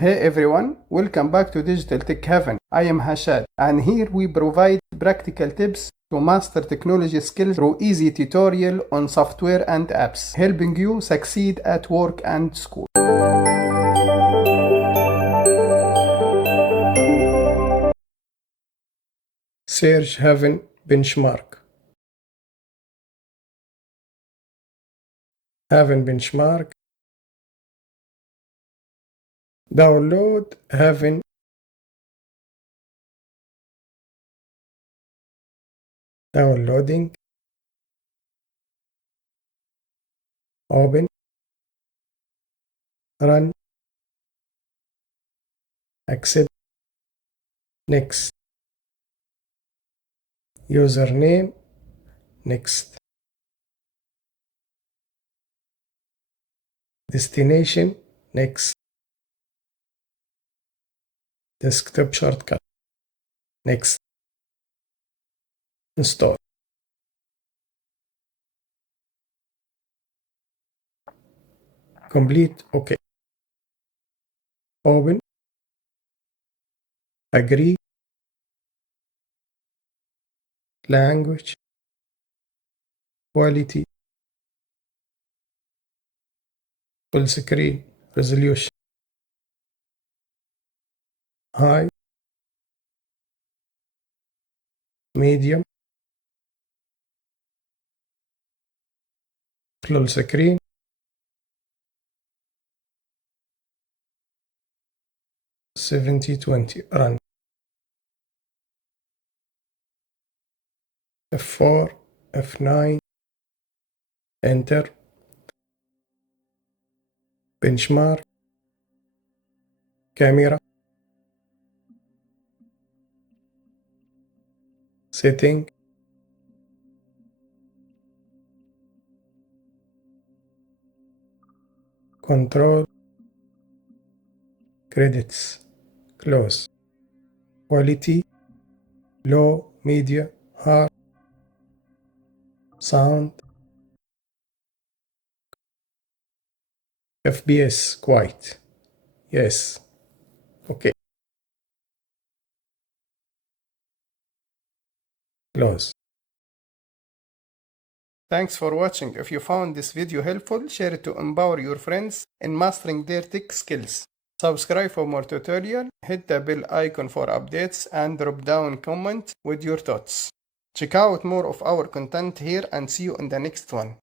Hey everyone, welcome back to Digital Tech Heaven. I am Hashad, and here we provide practical tips to master technology skills through easy tutorial on software and apps, helping you succeed at work and school. Search Heaven benchmark. Heaven benchmark. Download Heaven. Downloading. Open. Run. Accept. Next. Username. Next. Destination. Next. Desktop shortcut. Next. Install. Complete. OK. Open. Agree. Language. Quality. Full screen. Resolution. High. Medium. Full screen. (70-20) run. F4, F9, enter. Benchmark. Camera. Setting. Control. Credits. Close. Quality. Low, media, hard. Sound. FPS quiet. Yes. OK. Close. Thanks for watching. If you found this video helpful, share it to empower your friends in mastering their tech skills. Subscribe for more tutorial, hit the bell icon for updates, and drop down comment with your thoughts. Check out more of our content here and see you in the next one.